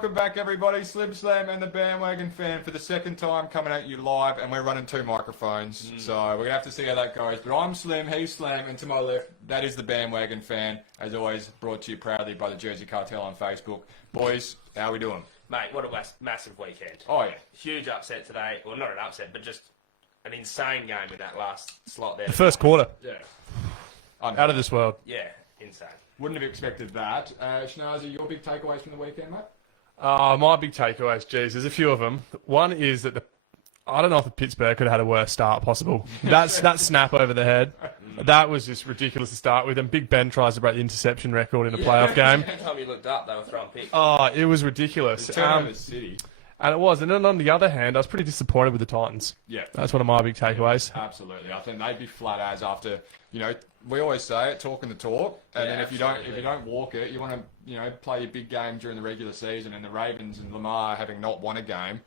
welcome back everybody. Slim Slam and the Bandwagon fan for the second time coming at you live, and we're running 2 microphones, so we're going to have to see how that goes. But I'm Slim, he's Slam, and to my left, that is the Bandwagon fan, as always, brought to you proudly by the Jersey Cartel on Facebook. Boys, how are we doing? Mate, what a massive weekend. Oh, yeah. Huge upset today. Well, not an upset, but just an insane game in that last slot there. The first quarter. Yeah. Out of this world. Yeah, insane. Wouldn't have expected that. Schnazi, your big takeaways from the weekend, mate? My big takeaways, geez, there's a few of them. One is that I don't know if Pittsburgh could have had a worse start possible. That snap over the head, that was just ridiculous to start with. And Big Ben tries to break the interception record in a playoff game. Every time you looked up, they were throwing picks. Oh, it was ridiculous. Turnover City. And it was. And then on the other hand, I was pretty disappointed with the Titans. Yeah. That's one of my big takeaways. Absolutely. I think they'd be flat as after, we always say it, talking the talk, and then if you don't walk it, you want to, play your big game during the regular season, and the Ravens and Lamar, having not won a game,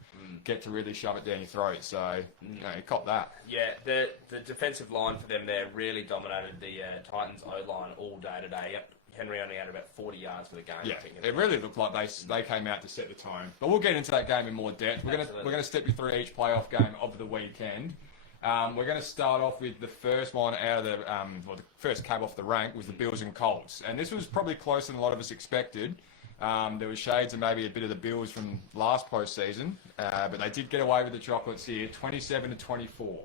get to really shove it down your throat. So, you cop that. Yeah, the defensive line for them there really dominated the Titans O-line all day today. Yep. Henry only had about 40 yards for the game. Yeah, I think. it really looked like they came out to set the tone. But we'll get into that game in more depth. We're gonna step you through each playoff game of the weekend. We're going to start off with the first one out of the first cab off the rank was the Bills and Colts, and this was probably closer than a lot of us expected. There was shades of maybe a bit of the Bills from last postseason, but they did get away with the chocolates here, 27-24.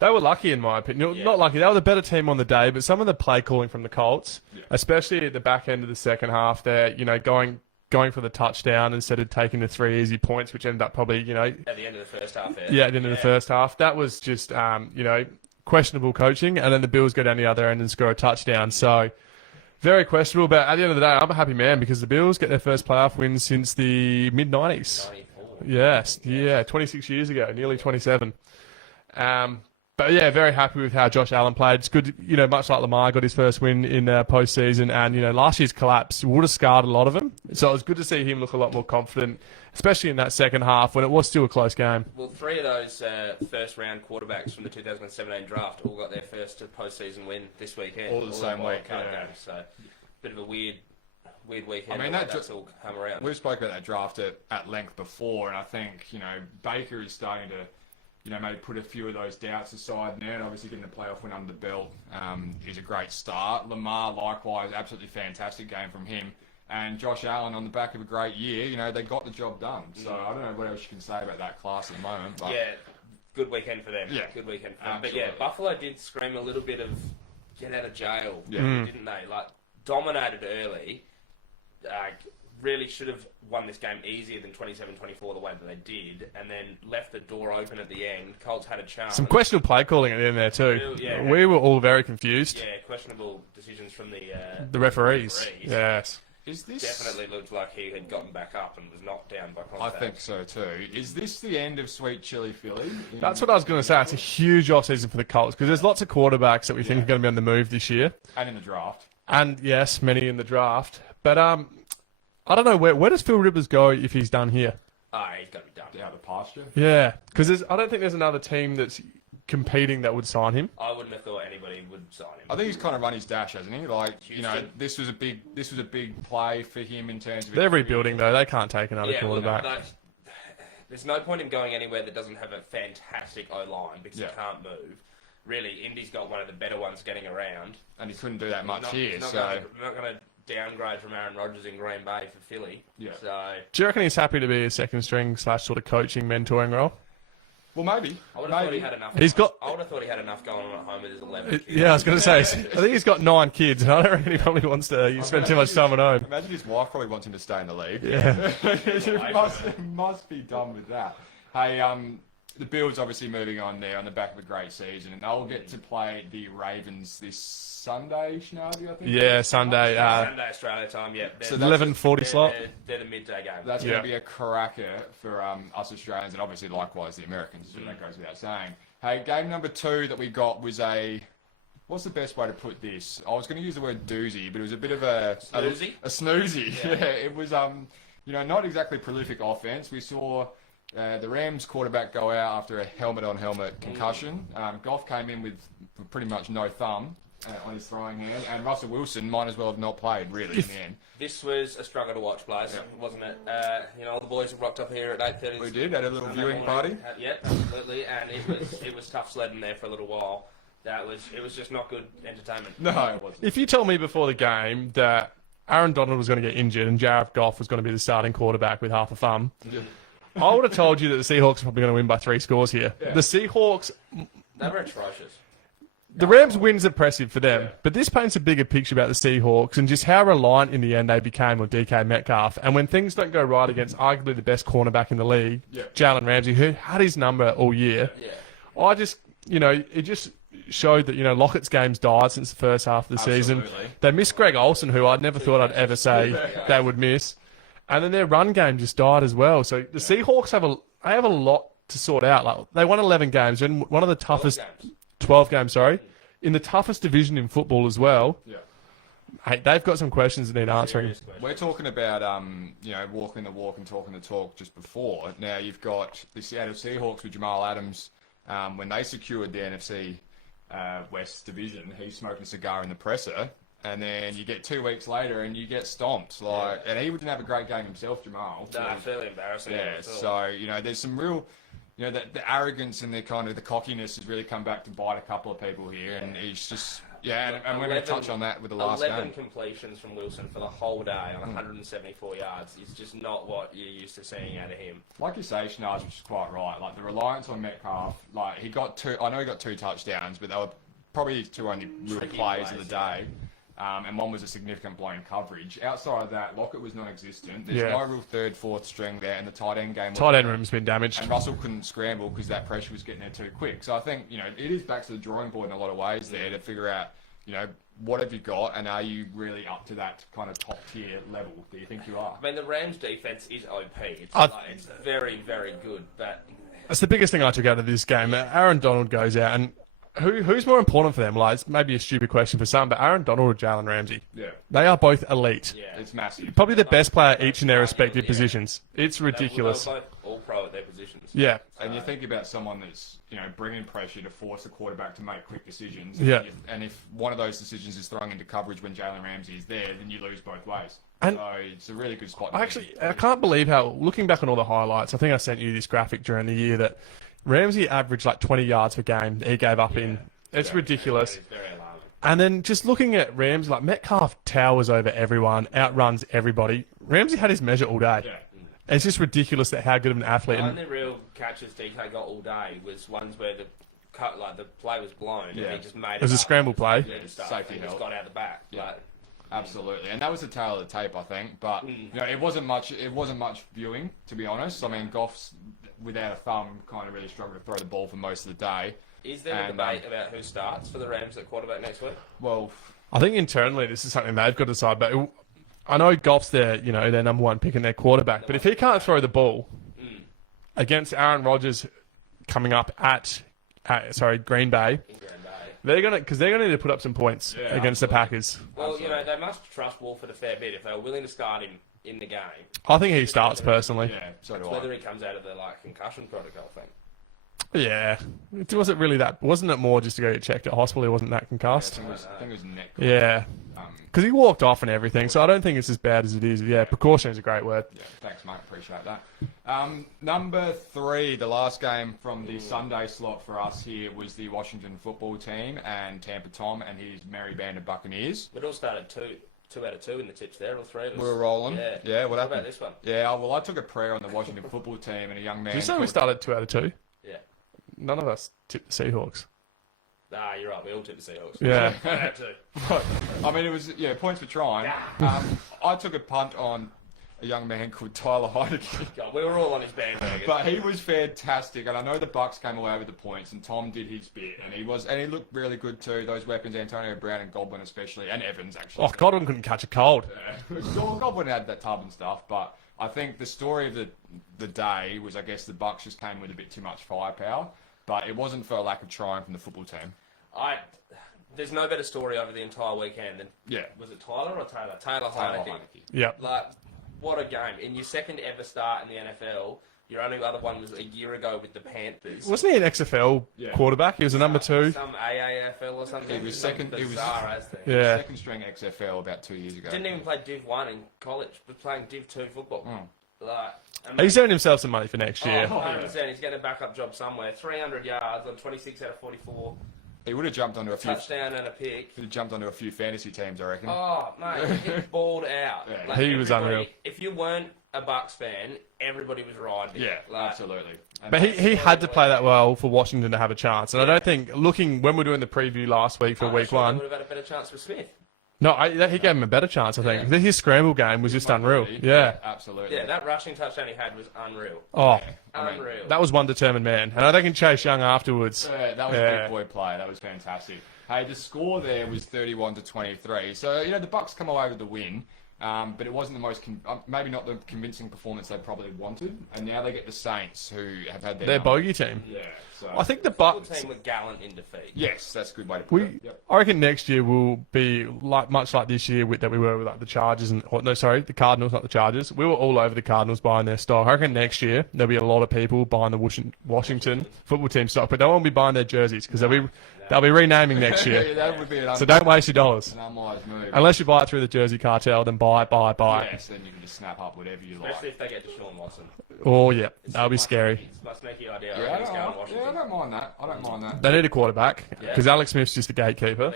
They were lucky, in my opinion. Yeah. Not lucky. They were the better team on the day, but some of the play calling from the Colts, especially at the back end of the second half, they're going for the touchdown instead of taking the 3 easy points, which ended up probably, at the end of the first half. Yeah, at the end of the first half. That was just, questionable coaching, and then the Bills go down the other end and score a touchdown. So, very questionable, but at the end of the day, I'm a happy man because the Bills get their first playoff win since the mid-90s. 94. Yes, 26 years ago, nearly 27. But yeah, very happy with how Josh Allen played. It's good, much like Lamar got his first win in postseason, and last year's collapse would have scarred a lot of them. So it was good to see him look a lot more confident, especially in that second half when it was still a close game. Well, 3 of those first-round quarterbacks from the 2017 draft all got their first postseason win this weekend. All the same week. Games, so bit of a weird weekend. I mean, that's all come around. We've spoken about that draft at length before, and I think Baker is starting to. Maybe put a few of those doubts aside now, and obviously getting the playoff win under the belt is a great start. Lamar, likewise, absolutely fantastic game from him. And Josh Allen, on the back of a great year, they got the job done. So I don't know what else you can say about that class at the moment. But yeah, good weekend for them. Yeah, good weekend for them. absolutely. But yeah, Buffalo did scream a little bit of get out of jail, Yeah. didn't they? Like, dominated early. Really should have won this game easier than 27-24 the way that they did, and then left the door open at the end. Colts had a chance. Some questionable play calling at the end there too. Yeah. We were all very confused. Yeah, questionable decisions from The referees. Yes. Is this definitely looked like he had gotten back up and was knocked down by contact. I think so too. Is this the end of Sweet Chili Philly? That's what I was going to say. It's a huge off-season for the Colts because there's lots of quarterbacks that we think are going to be on the move this year. And in the draft. And yes, many in the draft. But I don't know, where does Phil Rivers go if he's done here? Oh, he's got to be done. Out of the pasture. Yeah, because I don't think there's another team that's competing that would sign him. I wouldn't have thought anybody would sign him. I think he's kind of run his dash, hasn't he? Like, Houston. this was a big play for him in terms of. They're rebuilding though; they can't take another quarterback. Well, there's no point in going anywhere that doesn't have a fantastic O-line because it can't move. Really, Indy's got one of the better ones getting around, and he couldn't do that much here. He's not going to downgrade from Aaron Rodgers in Green Bay for Philly. Yeah. So, do you reckon he's happy to be a second string / sort of coaching, mentoring role? Well, maybe. I would have thought he had enough. I would have thought he had enough going on at home with his 11 kids. Yeah, I was going to say. I think he's got 9 kids, and I don't reckon he probably wants to spend too much time at home. Imagine his wife probably wants him to stay in the league. Yeah. It must be done with that. Hey, the Bills obviously moving on there on the back of a great season, and they'll get to play the Ravens this Sunday, Schnabby, I think. Yeah, Sunday. Sunday Australia time, yeah. So 11:40 slot. They're the midday game. That's going to be a cracker for us Australians, and obviously likewise the Americans, that goes without saying. Hey, game number 2 that we got was what's the best way to put this? I was going to use the word doozy, but it was a bit of a snoozy. A snoozy. Yeah, it was not exactly prolific offense. We saw the Rams quarterback go out after a helmet-on-helmet concussion. Goff came in with pretty much no thumb. on his throwing hand, and Russell Wilson might as well have not played, really, in the end. This was a struggle to watch, players, wasn't it? All the boys have rocked up here at 8:30. We did, had a little viewing party. Yeah, absolutely, and it was tough sledding there for a little while. It was just not good entertainment. No, it wasn't. If you told me before the game that Aaron Donald was going to get injured and Jared Goff was going to be the starting quarterback with half a thumb, I would have told you that the Seahawks are probably going to win by 3 scores here. Yeah. The Seahawks, They were atrocious. the Rams win's impressive for them, but this paints a bigger picture about the Seahawks and just how reliant in the end they became on DK Metcalf. And when things don't go right against arguably the best cornerback in the league, Jalen Ramsey, who had his number all year, I just, it just showed that, Lockett's game's died since the first half of the season. They missed Greg Olsen, who I'd never thought I'd ever say they would miss. And then their run game just died as well. So the Seahawks have a lot to sort out. Like, they won 11 games, in one of the toughest 12 games, in the toughest division in football as well. Yeah. Hey, they've got some questions that need answering. We're talking about, walking the walk and talking the talk just before. Now, you've got the Seattle Seahawks with Jamal Adams. When they secured the NFC West division, he's smoking a cigar in the presser. And then you get 2 weeks later and you get stomped. And he didn't have a great game himself, Jamal. No, fairly embarrassing. Yeah, so, there's some real... the arrogance and the kind of the cockiness has really come back to bite a couple of people here, and he's just and we're going to touch on that with the last 11 game. completions from Wilson for the whole day on 174 yards is just not what you're used to seeing out of him. Like you say, Schnars, which is quite right. Like the reliance on Metcalf, he got 2. I know he got 2 touchdowns, but they were probably his 2 only real plays of the day. And one was a significant blown coverage. Outside of that, Lockett was non-existent. There's no real 3rd, 4th string there, and the tight end game. Tight end room's been damaged. And Russell couldn't scramble because that pressure was getting there too quick. So I think, it is back to the drawing board in a lot of ways there to figure out, what have you got, and are you really up to that kind of top tier level? Do you think you are? I mean, the Rams' defense is OP. It's very, very good, but That's the biggest thing I took out of this game. Aaron Donald goes out, and who's more important for them? Like, it's maybe a stupid question for some, but Aaron Donald or Jalen Ramsey? Yeah. They are both elite. yeah, It's massive. Probably the best player each in their respective positions. It's ridiculous. They were both all pro at their positions. Yeah. And you think about someone that's, bringing pressure to force the quarterback to make quick decisions. Yeah. And if one of those decisions is throwing into coverage when Jalen Ramsey is there, then you lose both ways. And so it's a really good spot. I can't believe how, looking back on all the highlights, I think I sent you this graphic during the year that Ramsey averaged like 20 yards per game that he gave up in. It's ridiculous. It's very alarming. And then just looking at Ramsey, like Metcalf towers over everyone, outruns everybody. Ramsey had his measure all day. Yeah. It's just ridiculous that how good of an athlete. The only real catches DK got all day was ones where the play was blown and he just made it. It was a scramble play. Yeah, just Safety just help. got out the back. Yeah. Absolutely, and that was the tail of the tape, I think. But it wasn't much. It wasn't much viewing, to be honest. I mean, Goff's without a thumb kind of really struggled to throw the ball for most of the day. Is there a debate about who starts for the Rams at quarterback next week? Well, I think internally this is something they've got to decide. But I know Goff's their number one pick and their quarterback. But if he can't throw the ball against Aaron Rodgers coming up at Green Bay, they're gonna need to put up some points against the Packers. Well, they must trust Wolford a fair bit if they were willing to start him in the game. I think he starts personally. yeah, so do Whether I. he comes out of the concussion protocol thing. Yeah, it wasn't really that. Wasn't it more just to go get checked at hospital? He wasn't that concussed. I think it was neck. Yeah, because he walked off and everything. So I don't think it's as bad as it is. Yeah, precaution is a great word. Yeah, thanks, mate. Appreciate that. Number 3, the last game from the Sunday slot for us here was the Washington football team and Tampa Tom and his merry band of Buccaneers. We'd all started 2 out of 2 in the tips there, all 3 of us. We were rolling. Yeah. What happened? About this one? Yeah, well, I took a prayer on the Washington football team and a young man. Did you say we started 2 out of 2? Yeah. None of us tipped the Seahawks. Ah, you're right. We all tipped the Seahawks. Yeah. 1 out of 2. I mean, it was, points for trying. I took a punt on a young man called Tyler Heineke. God, we were all on his bandwagon. But he was fantastic, and I know the Bucks came away with the points, and Tom did his bit, and he looked really good too. Those weapons, Antonio Brown and Godwin especially, and Evans actually. Oh, Godwin couldn't catch a cold. Well, Godwin had that tub and stuff, but I think the story of the day was, I guess, the Bucks just came with a bit too much firepower, but it wasn't for a lack of trying from the football team. There's no better story over the entire weekend than was it Tyler or Taylor? Taylor Heineke. Yep. Like, what a game! In your second ever start in the NFL, your only other one was a year ago with the Panthers. Wasn't he an XFL quarterback? He was a number 2. Some AAF AFL or something. He was second. He was Bizarre as thing. Yeah. second string XFL about 2 years ago. Didn't even play Div 1 in college, but playing Div 2 football. Like, He's earned himself some money for next year. 100%. He's getting a backup job somewhere. 300 yards on 26 out of 44. He would have jumped onto a few. Touchdown and a pick. He'd have jumped onto a few fantasy teams, I reckon. Oh, mate, he balled out. Yeah. Like, He was everybody- unreal. If you weren't a Bucks fan, everybody was riding. Yeah, Like, absolutely. And But he had to play that well for Washington to have a chance. And I don't think, looking, when we were doing the preview last week for I'm week sure they one, would have had a better chance with Smith. no, he gave him a better chance, I think. His scramble game was just unreal. Yeah. absolutely. Yeah, that rushing touchdown he had was unreal. Oh, I mean, Unreal. that was one determined man. And I think Chase Young afterwards. Yeah, that was Yeah. a big boy play. That was fantastic. Hey, the score there was 31-23. So, the Bucks come away with the win. But it wasn't the most, maybe not the convincing performance they probably wanted. And now they get the Saints, who have had Their number. bogey team. Yeah, so. I think the Good Bucks. team with Gallant in defeat. Yes, that's a good way to put it. Yep. I reckon next year will be much like this year that we were with like the Chargers the Cardinals, not the Chargers. We were all over the Cardinals buying their stock. I reckon next year there'll be a lot of people buying the Washington football team stock, but they won't be buying their jerseys because they'll be renaming next Yeah, year. that would be So don't waste your dollars. an unwise move. Unless you buy it through the Jersey cartel, then buy. Yes, then you can just snap up whatever you Especially like. if they get to Sean Watson. Oh yeah, that'll be scary. It's my sneaky idea. Yeah, I I reckon he's going don't, Washington. I don't mind that. I don't mind that. They need a quarterback because Yeah. Alex Smith's just a gatekeeper.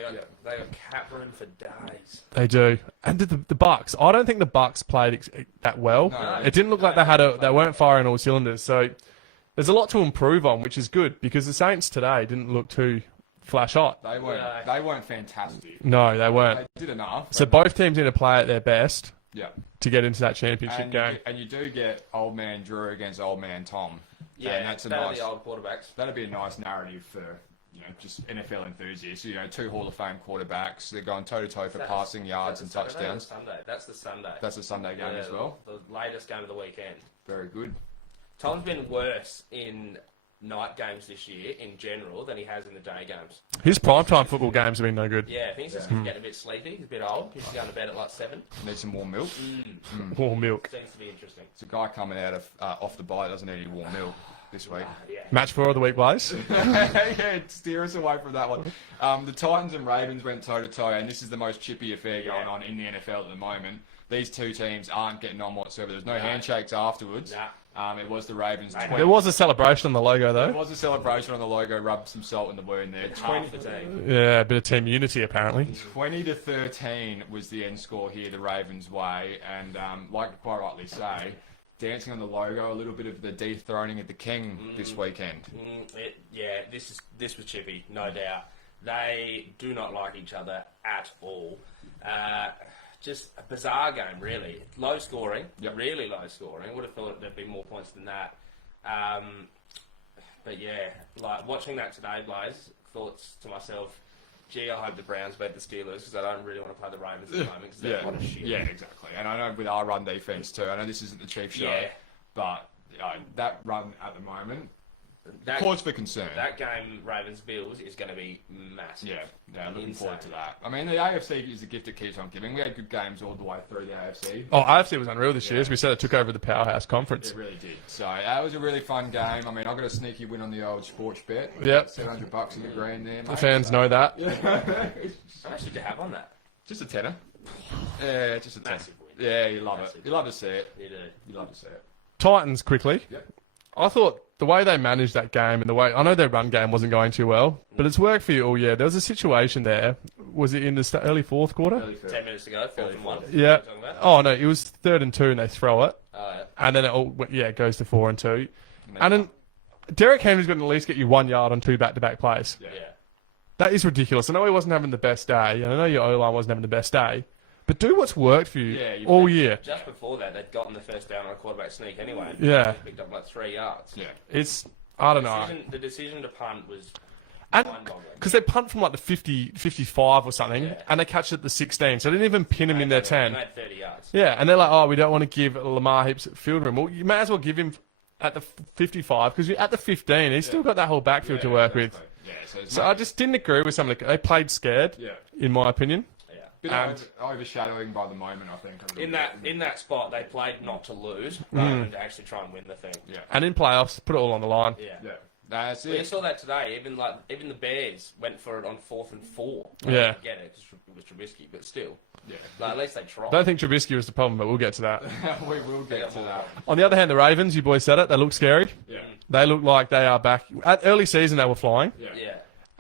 They got cap room for days. They do. And the Bucks. I don't think the Bucks played that well. No. It didn't look like they weren't firing all cylinders. So there's a lot to improve on, which is good because the Saints today didn't look too flash hot. They weren't fantastic. No, they weren't. They did enough. So both teams need to play at their best Yeah. to get into that championship And game. and you do get old man Drew against old man Tom. Yeah, and that's they're the old quarterbacks. that'd be a nice narrative for just NFL enthusiasts. Two Hall of Fame quarterbacks. They're going toe to toe for passing yards and Saturday or touchdowns. Sunday. That's the Sunday. That's a Sunday game as well. The latest game of the weekend. Very good. Tom's been worse in night games this year in general than he has in the day games. His primetime football games have been no good. Yeah, I think he's just getting a bit sleepy. He's a bit old. He's going to bed at like 7. Need some warm milk. Warm milk. Seems to be interesting. It's a guy coming out of off the bye doesn't need any warm milk this week. Yeah. Match 4 of the week, Blaze. Yeah, steer us away from that one. The Titans and Ravens went toe to toe, and this is the most chippy affair going on in the NFL at the moment. These two teams aren't getting on whatsoever. There's no handshakes afterwards. It was the Ravens. There was a celebration on the logo, There though. was a celebration on the logo. Rub some salt in the wound there. Half the team. Yeah, a bit of team unity, apparently. 20-13 was the end score here, the Ravens' way, and like you quite rightly say, dancing on the logo, a little bit of the dethroning of the king this weekend. This was chippy, no doubt. They do not like each other at all. Just a bizarre game, really. Low scoring, really low scoring. Would have thought there'd be more points than that. But yeah, like watching that today, Blaze, thoughts to myself, gee, I hope the Browns beat the Steelers because I don't really want to play the Ravens at the moment because they're a lot of shit. Yeah, exactly. And I know with our run defense too, I know this isn't the Chiefs show, but that run at the moment, cause for concern. That game, Ravens-Bills, is going to be massive. Yeah, looking forward to that. I mean, the AFC is a gift that keeps on giving. We had good games all the way through the AFC. Oh, AFC was unreal this year. As we said, it took over the Powerhouse Conference. It really did. So that was a really fun game. I mean, I got a sneaky win on the old sports bet. Yep. $700 in the green there, mate. The fans know that. How much did you have on that? Just a tenner. Yeah, just a tenner. Massive win. Yeah, you love it. You love to see it. You do. You love to see it. Titans, quickly. Yep. I thought the way they managed that game and the way... I know their run game wasn't going too well, but it's worked for you all year. There was a situation there. Was it in the early fourth quarter? Really fair. 10 minutes to go, 4th and 1. Yeah. What are you talking about? Oh, no, it was 3rd and 2 and they throw it. Oh, yeah. And then it goes to 4 and 2. And then Derek Henry's going to at least get you 1 yard on 2 back-to-back plays. Yeah. That is ridiculous. I know he wasn't having the best day, and I know your O-line wasn't having the best day, but do what's worked for you all year. Just before that, they'd gotten the first down on a quarterback sneak anyway. Yeah. They picked up like 3 yards. Yeah. It's... I don't know. The decision to punt was And mind-boggling. because they punt from like the 50, 55 or something, and they catch it at the 16, so they didn't even pin him in their 10. They made 30 yards. Yeah, and they're like, oh, we don't want to give Lamar heaps of field room. Well, you may as well give him at the 55, because at the 15, he's still got that whole backfield to work with. Yeah, So I just didn't agree with some of the... They played scared, in my opinion. bit overshadowing by the moment, I think. In that spot, they played not to lose rather than to actually try and win the thing. Yeah. And in playoffs, put it all on the line. Yeah. That's Well, you it. saw that today. Even the Bears went for it on 4th and 4. Yeah. I didn't get it because it was Trubisky, but still. Yeah. Like, at least they tried. I don't think Trubisky was the problem, but we'll get to that. We will get to that. On the other hand, the Ravens, you boys said it, they look scary. Yeah. They look like they are back. At early season, they were flying, Yeah.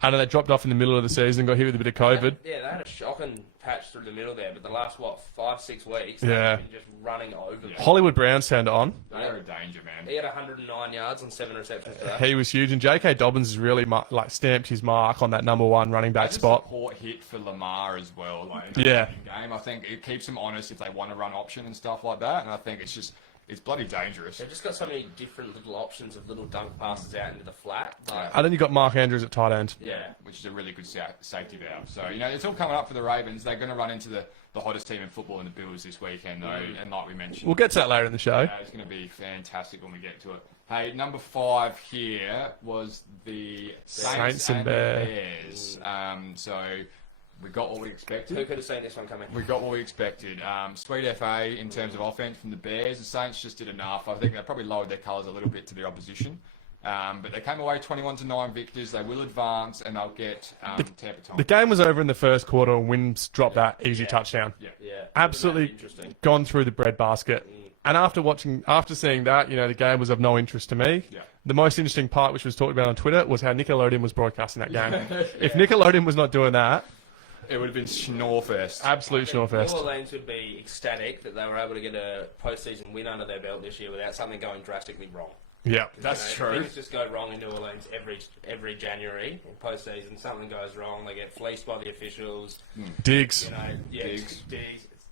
and then they dropped off in the middle of the season, got hit with a bit of COVID. Yeah, they had a shocking patch through the middle there, but the last, 5-6 weeks, Yeah. they've been just running over them. Hollywood Browns turned it on. They're a danger, man. He had 109 yards on 7 receptions today. He was huge, and J.K. Dobbins has really stamped his mark on that number one running back That's a spot. support hit for Lamar as well. Like, in the Yeah. game, I think it keeps them honest if they want to run option and stuff like that. And I think it's bloody dangerous. They've just got so many different little options of little dunk passes out into the flat. Like, And then you got Mark Andrews at tight end. yeah. Which is a really good safety valve. So, it's all coming up for the Ravens. They're going to run into the hottest team in football in the Bills this weekend, though. And like we mentioned, We'll get to that later in the show. it's going to be fantastic when we get to it. Hey, number 5 here was the Saints and and Bears. Bears. So we got what we expected. Who could have seen this one coming? We got what we expected. Sweet FA in terms of offense from the Bears. The Saints just did enough. I think they probably lowered their colours a little bit to their opposition. But they came away 21-9 victors. They will advance and they'll get Tampa time. The game was over in the first quarter, and Wims dropped that easy touchdown. Yeah. Absolutely Interesting. gone through the breadbasket. And after seeing that, the game was of no interest to me. Yeah. The most interesting part, which was talked about on Twitter, was how Nickelodeon was broadcasting that game. If Nickelodeon was not doing that, It would have been Schnorfest. absolute New Schnorfest. Orleans would be ecstatic that they were able to get a postseason win under their belt this year without something going drastically wrong. Yeah. That's true. Things just go wrong in New Orleans every January in postseason. Something goes wrong. They get fleeced by the officials. Diggs. Diggs.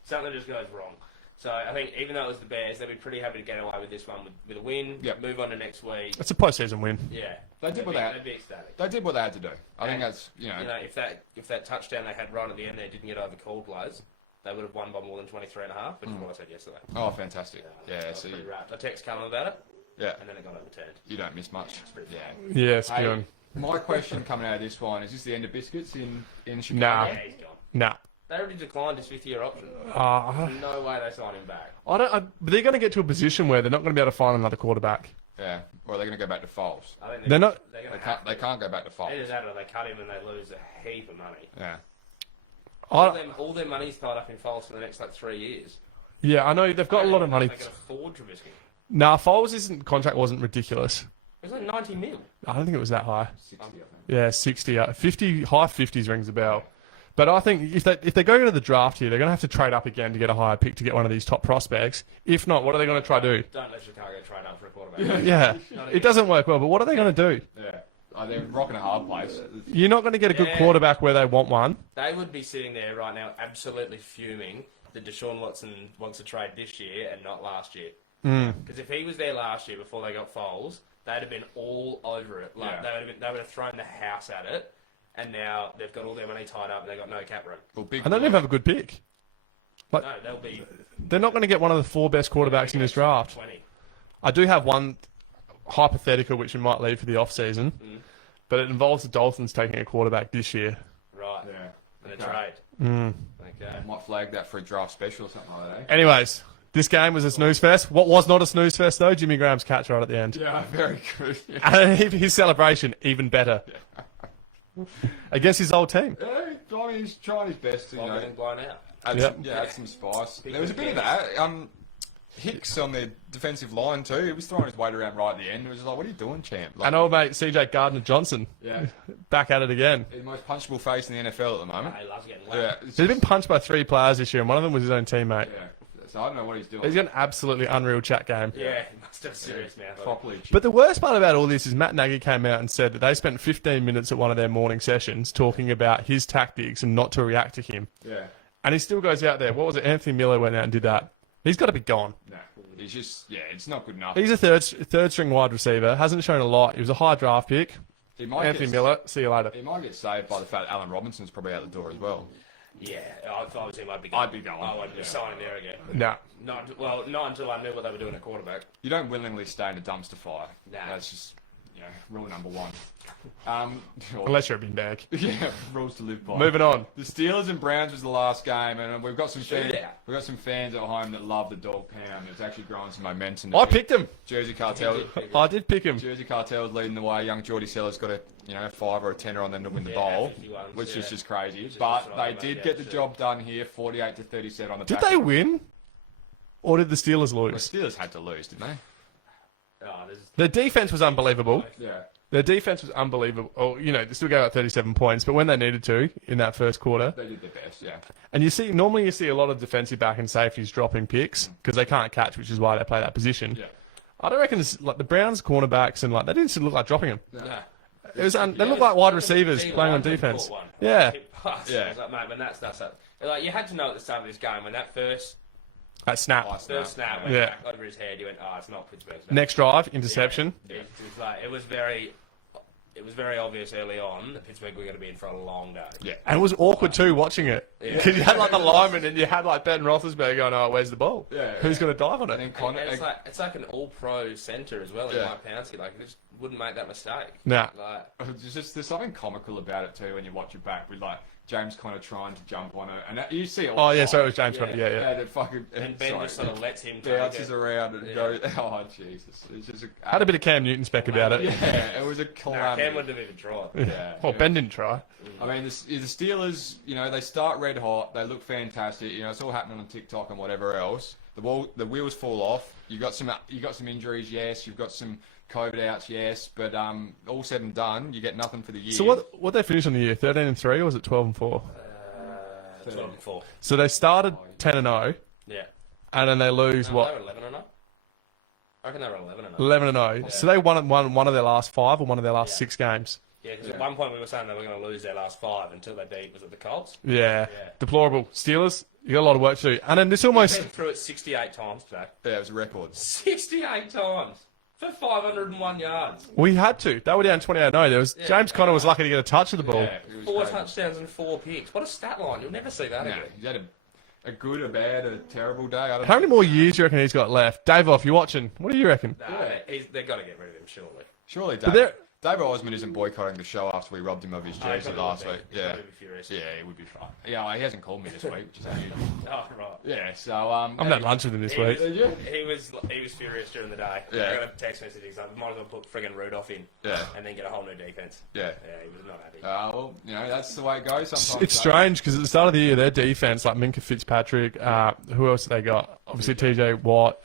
Something just goes wrong. So I think even though it was the Bears, they'd be pretty happy to get away with this one with a win. Yep. Move on to next week. It's a postseason win. Yeah, They did they'd what be, they had. they'd be ecstatic. They did what they had to do. I think And, that's, if that touchdown they had right at the end there didn't get overcalled, blows, they would have won by more than 23.5, which is what I said yesterday. Oh, fantastic. Yeah, I was so pretty wrapped. I texted Callum about it, yeah, and then it got overturned. you don't miss much. Yeah. Yeah, it's Hey, good. my question coming out of this one, is this the end of biscuits in Chicago? Nah. Yeah, he's gone. Nah. They already declined his 5th-year option. Uh, No way they sign him back. they're going to get to a position where they're not going to be able to find another quarterback. Yeah. Or are they going to go back to Foles? I think They're not- They're They gonna can't. They can't go back to Either Foles. that or they cut him and they lose a heap of money. Yeah. All their money's tied up in Foles for the next 3 years. Yeah, I know they've got a lot of money. They can afford Trubisky. Nah, Foles' contract wasn't ridiculous. It was like 90 mil. I don't think it was that high. 60, I think. Yeah, 60, 50, high 50s rings a bell. But I think if they go to the draft here, they're going to have to trade up again to get a higher pick to get one of these top prospects. If not, what are they going to try to do? Don't let Chicago trade up for a quarterback. Yeah, it doesn't work well, but what are they going to do? Yeah. Oh, they're rocking a hard place. You're not going to get a good Yeah. quarterback where they want one. They would be sitting there right now absolutely fuming that Deshaun Watson wants to trade this year and not last year. Because if he was there last year before they got Foles, they'd have been all over it. Like Yeah. they would have thrown the house at it. And now they've got all their money tied up and they've got no cap room. Well, big And they don't even have a good pick. No, they'll be They're not going to get one of the 4 best quarterbacks in this draft. 20. I do have one hypothetical which we might leave for the off-season, but it involves the Dolphins taking a quarterback this year. Right. Yeah. And a trade. Okay. Might flag that for a draft special or something like that. Anyways, this game was a snooze fest. What was not a snooze fest, though? Jimmy Graham's catch right at the end. Yeah, very good. Yeah. And his celebration, even better. Against his old team. I mean, he's trying his best to, Well, getting blown out. add, Yep. add some spice. There was a bit of that. Hicks on the defensive line too. He was throwing his weight around right at the end. It was like, what are you doing, champ? Like, And old mate CJ Gardner-Johnson, yeah, back at it again. the most punchable face in the NFL at the moment. He loves getting Yeah, whacked. it's He's been just- punched by 3 players this year, and one of them was his own teammate. yeah. So I don't know what he's doing. He's got an absolutely unreal chat game. Yeah, he must have a serious mouth. Properly. But the worst part about all this is Matt Nagy came out and said that they spent 15 minutes at one of their morning sessions talking about his tactics and not to react to him. Yeah. And he still goes out there. What was it? Anthony Miller went out and did that. He's got to be gone. No. He's just, yeah, it's not good enough. He's a third string wide receiver. Hasn't shown a lot. He was a high draft pick. He might Anthony get, Miller. See you later. He might get saved by the fact that Alan Robinson's probably out the door as well. Yeah, if I was him, I'd be going. I'd be going. I would Yeah. sign him there again. Nah. Not until I knew what they were doing at quarterback. You don't willingly stay in a dumpster fire. Nah. That's just rule number one. Unless you're a bin bag. Yeah, rules to live by. Moving on. The Steelers and Browns was the last game, and we've got some Shootout. fans at home that love the dog pound. It's actually growing some momentum. I picked him. Jersey Cartel. I did pick him. Jersey Cartel's leading the way. Young Geordie Sellers got a 5 or a 10er on them to win the bowl, 51s, which is just crazy. Which is But just they right, did mate, get yeah, the sure. job done here, 48-37 on the Did back. they win? Or did the Steelers The lose? Steelers had to lose, didn't they? Oh, Their defense was unbelievable. Yeah. Their defense was unbelievable. Oh, they still gave up 37 points, but when they needed to in that first quarter. They did their best, yeah. And normally you see a lot of defensive back and safeties dropping picks because they can't catch, which is why they play that position. Yeah. I don't reckon like the Browns cornerbacks and they didn't look like dropping them. No. They look like wide receivers playing on defense. Yeah. Yeah. Like, mate, when that stuff's up. Like, you had to know at the start of this game when that first That snap. snap went Yeah. back over his head, you went, it's not Pittsburgh's. Next drive, interception. Yeah. It was very obvious early on that Pittsburgh were going to be in for a long day. Yeah. And it was awkward too watching it. Yeah. Because you had like the lineman and you had like Ben Roethlisberger going, where's the ball? Yeah, Who's going to dive on And it? then And it's like an all-pro centre as well in Yeah. Mike Pouncey. Like, he just wouldn't make that mistake. Nah. Like, there's something comical about it too when you watch it back with like James kind of trying to jump on it, and you see it. All Oh, the yeah, time. so it was James. Yeah. Yeah. And it fucking and Ben just sort of lets him take bounces it. around and Yeah. goes. Oh Jesus! It's just Had a bit of Cam Newton spec about it. yeah, it was a Nah, calamity. Cam wouldn't have even tried. Yeah. Well, Ben didn't try. I mean, the Steelers, they start red hot. They look fantastic. It's all happening on TikTok and whatever else. The wheels fall off. You got some injuries, yes. You've got some COVID outs, yes. But all said and done, you get nothing for the year. So what they finished on the year? 13-3 or was it 12-4? 12-4. So they started 10-0 Yeah. and then they lose No, what? they were 11-0. I reckon they were 11-0. 11-0. So they won one of their last 5 or one of their last 6 games. Yeah, because at one point we were saying they were going to lose their last 5 until they beat, was it the Colts? Yeah. Yeah. Deplorable. Steelers, you got a lot of work to do. And then this almost... Been through it 68 times today. Yeah, it was a record. 68 times for 501 yards. We had to. They were down 28-0. There was James Conner was lucky to get a touch of the ball. Yeah, it was 4 crazy. touchdowns and 4 picks. What a stat line. You'll never see that No, again. he had a good, a bad, a terrible day. I don't How know. many more years do you reckon he's got left? Dave, if you're watching, what do you reckon? Nah, they've got to get rid of him, surely. Surely they're- David Osman isn't boycotting the show after we robbed him of his jersey Probably last would week. be. Yeah. He'd probably be furious. Yeah, he would be fine. Yeah, he hasn't called me this week, which is unusual. Oh, right. Yeah, so I'm at lunch with him this He week. was he was furious during the day. Yeah. I got a text message. He's like, might as well put friggin' Rudolph in. Yeah. And then get a whole new defense. Yeah. Yeah, he was not happy. Well, that's the way it goes sometimes. It's strange because at the start of the year, their defense, like Minka Fitzpatrick, who else have they got? Obviously, TJ Watt.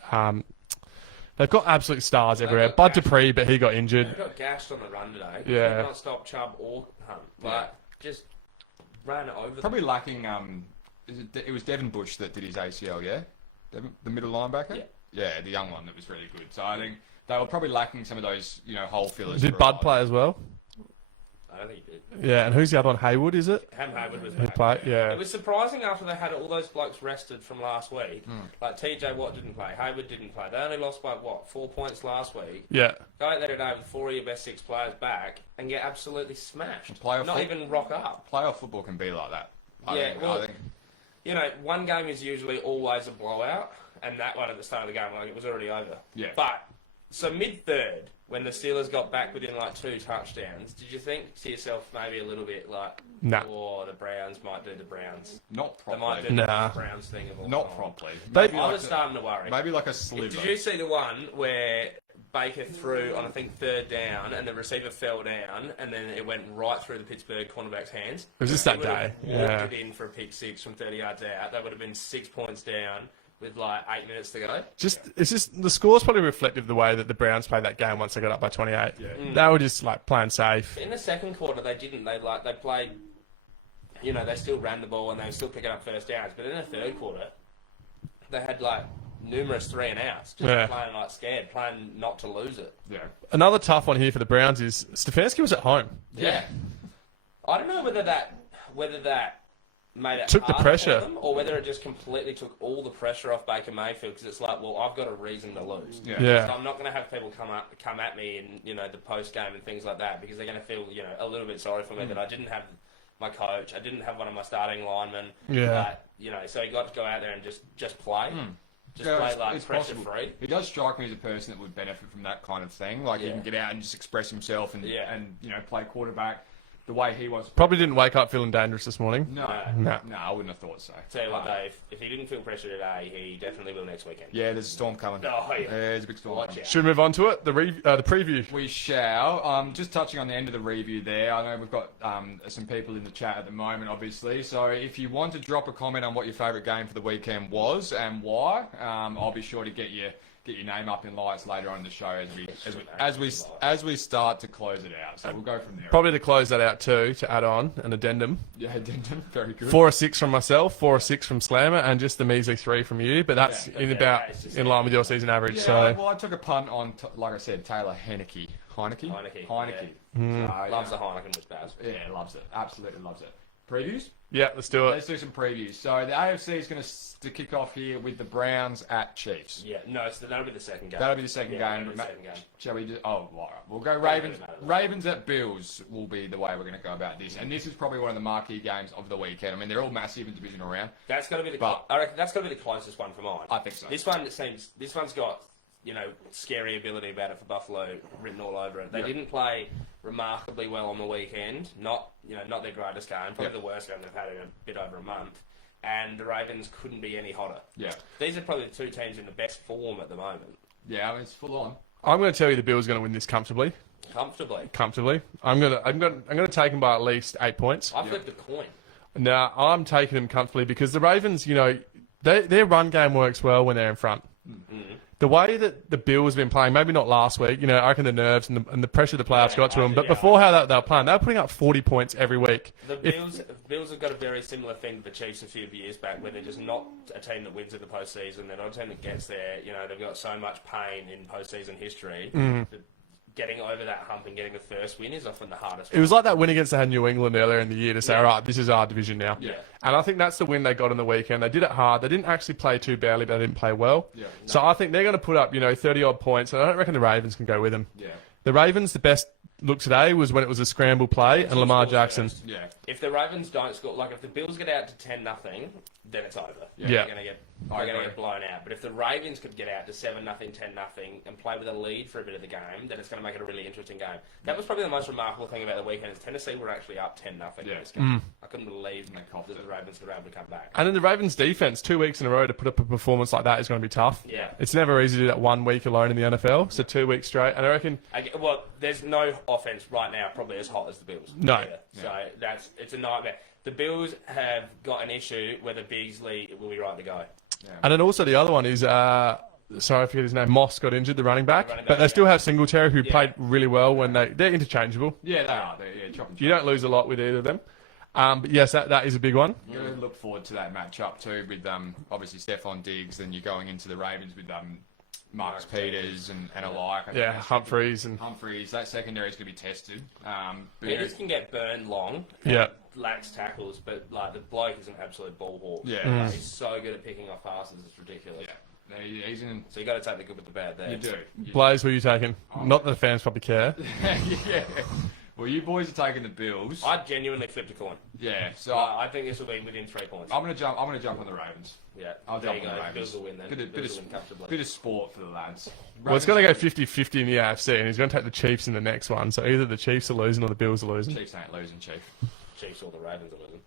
They've got absolute stars everywhere. got Bud Gash. Dupree, but he got injured. He got gashed on the run today. Yeah. They can't stop Chubb or Hunt. But just ran it over. Probably lacking. It was Devin Bush that did his ACL, yeah? The middle linebacker? Yeah. Yeah, the young one that was really good. So I think they were probably lacking some of those, hole fillers. Did for a Bud while. play as well? I don't think he did. Yeah, and who's the other one? Hayward, is it? Ham Hayward was Who back. played? Yeah. It was surprising after they had all those blokes rested from last week. Hmm. Like TJ Watt didn't play, Hayward didn't play. They only lost by 4 points last week. Yeah. Go out there today with 4 of your best 6 players back and get absolutely smashed. Playoff Not foot- even rock up. Playoff football can be like that. I Yeah, think, well- I think One game is usually always a blowout, and that one at the start of the game, it was already over. Yeah. But, so mid-third, when the Steelers got back within 2 touchdowns, did you think to yourself maybe a little bit Nah. the Browns might do the Browns? not They might properly. do Nah. the Browns thing of all Not time. properly. They- Maybe I like was starting to worry. maybe like a sliver. Did you see the one where Baker threw on, I think, 3rd down, and the receiver fell down, and then it went right through the Pittsburgh cornerback's hands? It was just He that would have day. walked Yeah. it in for a pick 6 from 30 yards out. That would have been 6 points down with 8 minutes to go. It's just the score's probably reflective of the way that the Browns played that game once they got up by 28. Yeah. They were just playing safe. In the second quarter, they didn't. They played. They still ran the ball and they were still picking up first downs. But in the third quarter, they had numerous 3 and outs, just Yeah. playing scared, playing not to lose it. Yeah. Another tough one here for the Browns is Stefanski was at home. Yeah. I don't know whether that made it Took the harder pressure. for them, or whether it just completely took all the pressure off Baker Mayfield, because it's I've got a reason to lose. Yeah. Yeah. So I'm not going to have people come at me in the post game and things like that, because they're going to feel a little bit sorry for me that I didn't have my coach, I didn't have one of my starting linemen. Yeah. So you got to go out there and just play. Just play like it's pressure possible. free. He does strike me as a person that would benefit from that kind of thing. Like he can get out and just express himself and play quarterback the way he wants. Probably didn't wake up feeling dangerous this morning. No, I wouldn't have thought so. Tell you what, Dave, if he didn't feel pressure today, he definitely will next weekend. Yeah, there's a storm coming. Oh, yeah. There's a big storm coming. Should we move on to it? The preview. We shall. Just touching on the end of the review there, I know we've got some people in the chat at the moment, obviously. So if you want to drop a comment on what your favourite game for the weekend was and why, I'll be sure to get your name up in lights later on in the show as we start to close it out. So we'll go from there. Probably to close that out too, to add on an addendum. Yeah, addendum. Very good. 4 or 6 from myself, 4 or 6 from Slammer, and just the measly 3 from you. But that's in line with your season average. Yeah, so well, I took a punt on, like I said, Taylor Heineke. Heineke. So, Loves the Heineken with Baz. Yeah, loves it. Absolutely loves it. Previews? yeah, let's do it. Let's do some previews. So the AFC is going to kick off here with the Browns at Chiefs. Yeah, no, so that'll be the second game. That'll be the second game. That'll be the second game. Shall we do? Oh, all right. We'll go Ravens. Ravens at Bills will be the way we're going to go about this. And this is probably one of the marquee games of the weekend. I mean, they're all massive in divisional round. That's got to be I reckon that's got to be the closest one for mine. I think so. This one's got scary ability about it for Buffalo written all over it. They didn't play remarkably well on the weekend. Not their greatest game. Probably the worst game they've had in a bit over a month. And the Ravens couldn't be any hotter. Yeah. These are probably the two teams in the best form at the moment. Yeah, I mean, it's full on. I'm going to tell you the Bills are going to win this comfortably. Comfortably. I'm going to take them by at least 8 points. I flipped a coin. No, I'm taking them comfortably because the Ravens, their run game works well when they're in front. Mm-hmm. The way that the Bills have been playing, maybe not last week, I reckon the nerves and the pressure the playoffs got to them. But before how they were playing, they were putting up 40 points every week. The Bills have got a very similar thing to the Chiefs a few years back, where they're just not a team that wins in the postseason. They're not a team that gets there. They've got so much pain in postseason history. That getting over that hump and getting the first win is often the hardest. It was like that win against the New England earlier in the year to say, all right, this is our division now. Yeah. And I think that's the win they got on the weekend. They did it hard. They didn't actually play too badly, but they didn't play well. Yeah. So I think they're going to put up, 30-odd points. And I don't reckon the Ravens can go with them. Yeah. The Ravens, the best look today was when it was a scramble play and Lamar Jackson. Yeah. If the Ravens don't score, like if the Bills get out to 10-0, then it's over. Yeah. They're going to get blown out. But if the Ravens could get out to 7-0, 10-0, and play with a lead for a bit of the game, then it's going to make it a really interesting game. That was probably the most remarkable thing about the weekend is Tennessee were actually up 10-0 in this game. I couldn't believe that the Ravens were able to come back. And then the Ravens defense, 2 weeks in a row to put up a performance like that is going to be tough. Yeah. It's never easy to do that 1 week alone in the NFL. So 2 weeks straight. And I reckon... Well, there's no offense right now probably as hot as the Bills. No. Either. So it's a nightmare. The Bills have got an issue whether Beasley will be right to go. Yeah. And then also the other one is, sorry, I forget his name, Moss got injured, the running back. But they still have Singletary, who played really well when they're interchangeable. Yeah, they are. You don't lose a lot with either of them. But yes, that is a big one. You're going to look forward to that matchup too with obviously Stephon Diggs, and you're going into the Ravens with Marcus Peters and alike. Humphreys. That secondary is going to be tested. Peters can get burned long. Yeah. Lacks tackles, but like the bloke is an absolute ball hawk. Yeah. He's so good at picking off passes, it's ridiculous. Yeah. He's in. So you got to take the good with the bad there. You do. Blaze, who are you taking? Not that the fans probably care. Yeah. Well, you boys are taking the Bills. I genuinely flipped a coin. Yeah. So I think this will be within 3 points. I'm gonna jump on the Ravens. Yeah. I'll jump on the Ravens. Bills will win then. Bills will win comfortably. Bit of sport for the lads. Well, it's going to go 50-50 in the AFC, and he's going to take the Chiefs in the next one. So either the Chiefs are losing or the Bills are losing. Chiefs ain't losing, Chief. Chiefs or the Ravens are losing.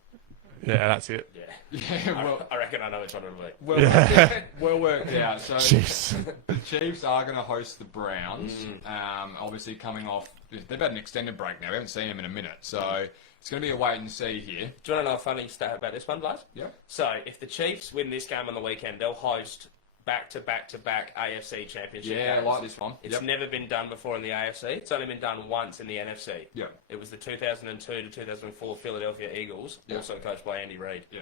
Yeah, that's it. Yeah. Yeah. Well, I reckon I know which one it'll be. Well worked out. So Chiefs. the Chiefs are going to host the Browns. Obviously coming off, they've had an extended break now. We haven't seen them in a minute, so it's going to be a wait and see here. Do you want to know a funny stat about this one, Blaze? Yeah. So if the Chiefs win this game on the weekend, they'll host back-to-back-to-back AFC championship Yeah, games. I like this one. It's never been done before in the AFC. It's only been done once in the NFC. Yeah. It was the 2002 to 2004 Philadelphia Eagles, also coached by Andy Reid. Yeah.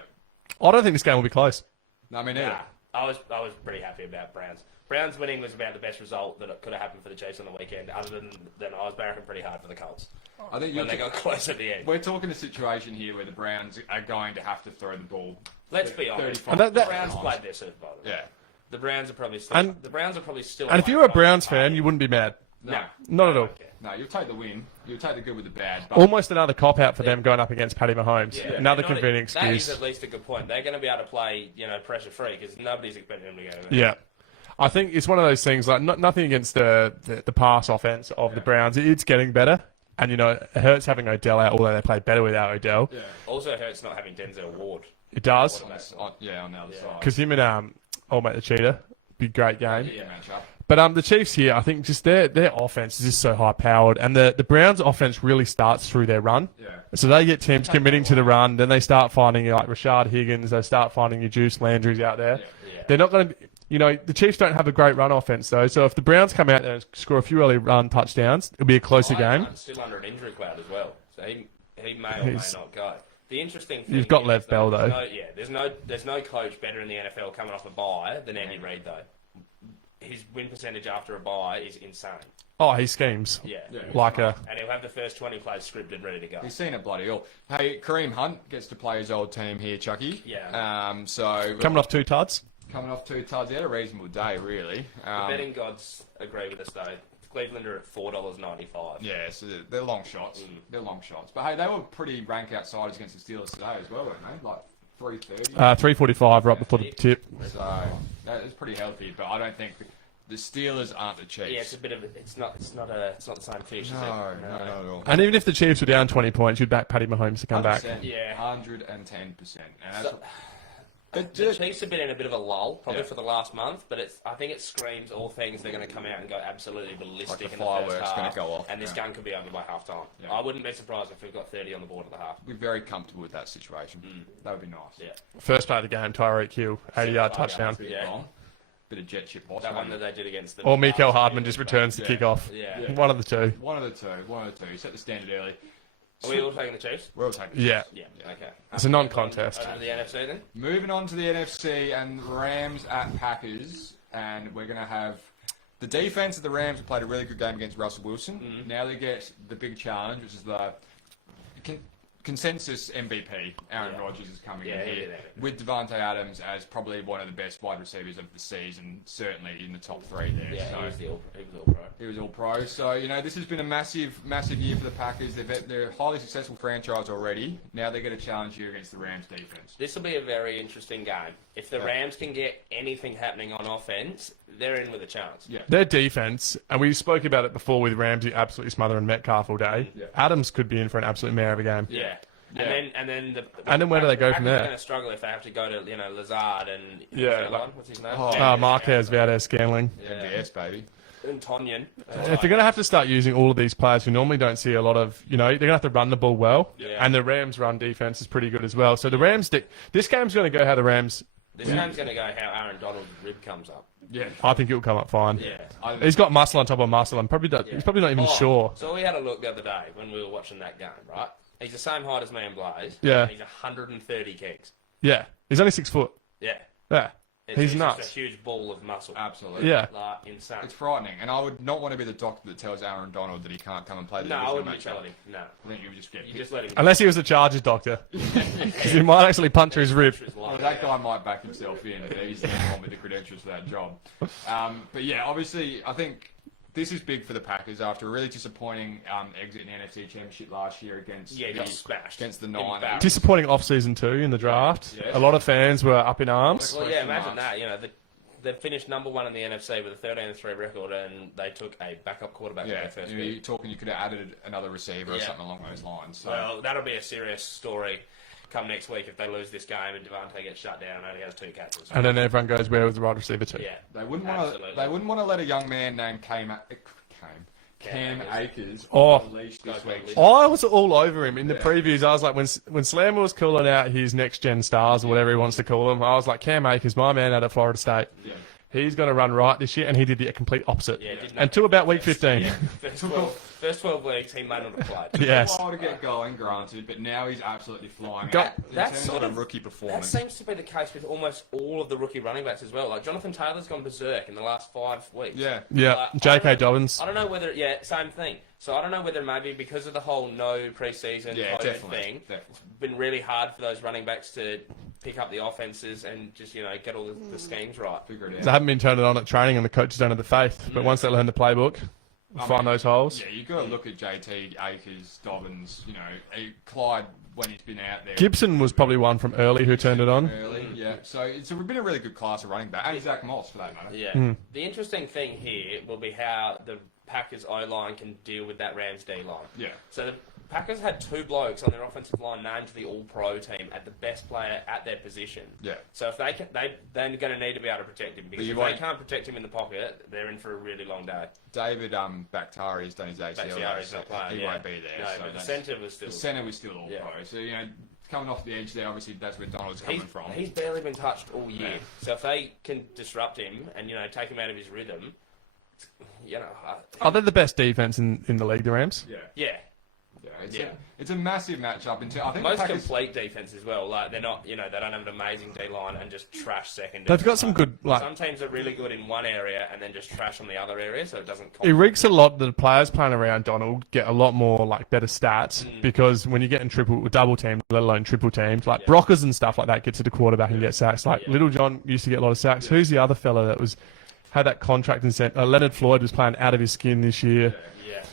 I don't think this game will be close. No, I mean, neither. I was pretty happy about Browns. Browns winning was about the best result that could have happened for the Chiefs on the weekend, other than I was barracking pretty hard for the Colts. I think when they got close at the end. We're talking a situation here where the Browns are going to have to throw the ball. Let's be honest. The Browns played their Super Bowl. Yeah. The Browns are probably still. And if you were a Browns fan, you wouldn't be mad. No. Not at all. Okay. No, you'll take the win. You'll take the good with the bad. But Almost another cop-out for them going up against Paddy Mahomes. Yeah, Another they're not- convenient That excuse. is at least a good point. They're going to be able to play, pressure-free because nobody's expecting them to go. Yeah. I think it's one of those things, like, nothing against the pass offense of the Browns. It's getting better. And, it hurts having Odell out, although they play better without Odell. yeah, Also hurts not having Denzel Ward. It does. on the other side. Because him and old mate the Cheetah, be a great game. Yeah, matchup. But the Chiefs here, I think just their offense is just so high powered, and the Browns' offense really starts through their run. Yeah. So they get teams committing to the run, then they start finding like Rashad Higgins, they start finding your Juice Landry's out there. Yeah. They're not going to, the Chiefs don't have a great run offense though. So if the Browns come out there and score a few early run touchdowns, it'll be a closer game. Still under an injury cloud as well, so he may or may not go. The interesting thing You've got is Lev that Bell, though. there's no coach better in the NFL coming off a bye than Andy Reid though. His win percentage after a bye is insane. Oh, he schemes. Yeah. Like a. And he'll have the first 20 plays scripted, ready to go. He's seen it bloody all. Hey, Kareem Hunt gets to play his old team here, Chucky. Yeah. So Coming off 2 tuds. coming off 2 tuds, he had a reasonable day, really. The betting gods agree with us though. Cleveland are at $4.95. Yeah, so they're long shots. They're long shots. But hey, they were pretty rank outsiders against the Steelers today as well, weren't they? Like 330. 345 right before the tip. So that is pretty healthy. But I don't think the Steelers aren't the Chiefs. Yeah, it's a bit of it's not the same fish, is it? no, not at all. And even if the Chiefs were down 20 points, you'd back Paddy Mahomes to come back. 100%. Yeah. 110%. And that's So- but The Chiefs have been in a bit of a lull, probably Yeah. for the last month, but I think it screams all things they're going to come out and go absolutely ballistic the in the fireworks first half. gonna go off, and this yeah. game could be over by half time. Yeah. I wouldn't be surprised if we've got 30 on the board at the half. we're very comfortable with that situation. That would be nice. Yeah. First play of the game, Tyreek Hill, 80-yard touchdown. Bit Yeah. wrong. Bit of jet chip boss. That one maybe. that they did against the... Or Mikael Hardman just returns the Yeah. kickoff. Yeah. One of the two. One of the two. Set the standard early. Are we all taking the Chiefs? We're all taking Yeah. Yeah. Okay. It's a non-contest. Over to the NFC then? Moving on to the NFC and Rams at Packers, and we're going to have the defense of the Rams have played a really good game against Russell Wilson. Now they get the big challenge, which is the consensus MVP. Aaron Yeah. Rodgers is coming Yeah, in here yeah. with Devontae Adams as probably one of the best wide receivers of the season, certainly in the top 3 there. Yeah, so he was all pro. he was all pro. So, this has been a massive year for the Packers. They're a highly successful franchise already. Now they get a challenge here against the Rams defense. This will be a very interesting game. If the Yeah. Rams can get anything happening on offense, they're in with a chance. Yeah. Their defense, and we spoke about it before with Ramsey absolutely smothering Metcalf all day. Yeah. Adams could be in for an absolute mare of a game. Yeah. Yeah. And then And then where do they go from there? They're going to struggle if they have to go to Lazard and Yeah, what's his name? Oh. Marquez, Valdez, Scanling. MVS, baby. And Tonyan. If they're going to have to start using all of these players who normally don't see a lot of, they're going to have to run the ball well. Yeah. And the Rams' run defense is pretty good as well. So the Rams, this game's going to go how the Rams, This game's going to go how Aaron Donald's rib comes up. Yeah. I think it'll come up fine. Yeah. He's got muscle on top of muscle, and he's probably not even sure. So we had a look the other day when we were watching that game, right? He's the same height as me and Blaze. Yeah. And he's 130 kgs. Yeah, he's only 6 foot. Yeah. Yeah, he's just nuts. a huge ball of muscle. Absolutely. Yeah. Like, insane. It's frightening, and I would not want to be the doctor that tells Aaron Donald that he can't come and play the No, I divisional wouldn't be matchup. telling him. No. I think you would just get You picked. just let him Unless he was the Chargers doctor, because he might actually puncture his rib. his Well, life. that guy might back himself in, but he's the one with the credentials for that job. But yeah, obviously, I think this is big for the Packers after a really disappointing exit in the NFC Championship last year against Yeah, he got smashed. against the Embarrassed. Niners. Disappointing off-season too in the draft. Yeah. A lot of fans were up in arms. Well, yeah, Question imagine marks. that. They finished number 1 in the NFC with a 13-3 record, and they took a backup quarterback in Yeah, their first you're pick. talking you could have added another receiver or Yeah. something along those lines. So. Well, that'll be a serious story come next week if they lose this game and Devontae gets shut down and only has 2 catches. And then everyone goes, where was the wide receiver too? Yeah. They wouldn't want to. Absolutely. They wouldn't want to let a young man named Cam Akers Oh. unleashed this week. I was all over him in the previews. I was like, when Slammer was calling out his next-gen stars or whatever he wants to call them, I was like, Cam Akers, my man out of Florida State. Yeah. He's going to run right this year, and he did the complete opposite. Yeah, did Until about week 15. Yeah. First 12 weeks, he may not have played. Yes. A while to get going, granted, but now he's absolutely flying. Go- in That's terms sort of of- a rookie That performance. seems to be the case with almost all of the rookie running backs as well. Like, Jonathan Taylor's gone berserk in the last 5 weeks. Yeah. Yeah, Like, I J.K. don't know- Dobbins. I don't know whether, same thing. So I don't know whether maybe because of the whole no preseason Yeah, COVID definitely. thing, Definitely. it's been really hard for those running backs to pick up the offenses and just, get all the schemes right. Figure it They out. haven't been turned on at training, and the coaches don't have the faith. But once they learn the playbook, find those holes. Yeah, you've got to look at JT, Akers, Dobbins, Clyde when he's been out there. Gibson was probably one from early who turned it on. Early, yeah. So it's been a really good class of running back. And Zach Moss, for that matter. Yeah. The interesting thing here will be how the Packers O-line can deal with that Rams D-line. Yeah. So the Packers had 2 blokes on their offensive line named to the All-Pro team at the best player at their position. Yeah. So if they're going to need to be able to protect him, because if they can't protect him in the pocket, they're in for a really long day. David Bakhtari has done his ACL. Bakhtiari's not playing. He won't be there. No, so but the centre was still all pro. So coming off the edge there, obviously that's where Donald's coming from. He's barely been touched all year. So if they can disrupt him and take him out of his rhythm, Are they the best defense in the league, the Rams? Yeah. It's a massive matchup. I think most complete defense as well. Like they're not, they don't have an amazing D line and just trash secondary. They've got some good. Some teams are really good in one area and then just trash on the other area, so it doesn't. It reeks a lot that the players playing around Donald get a lot more better stats because when you get in double team, let alone triple teams, Brockers and stuff like that get to the quarterback and get sacks. Little John used to get a lot of sacks. Who's the other fella that had that contract and sent? Leonard Floyd was playing out of his skin this year.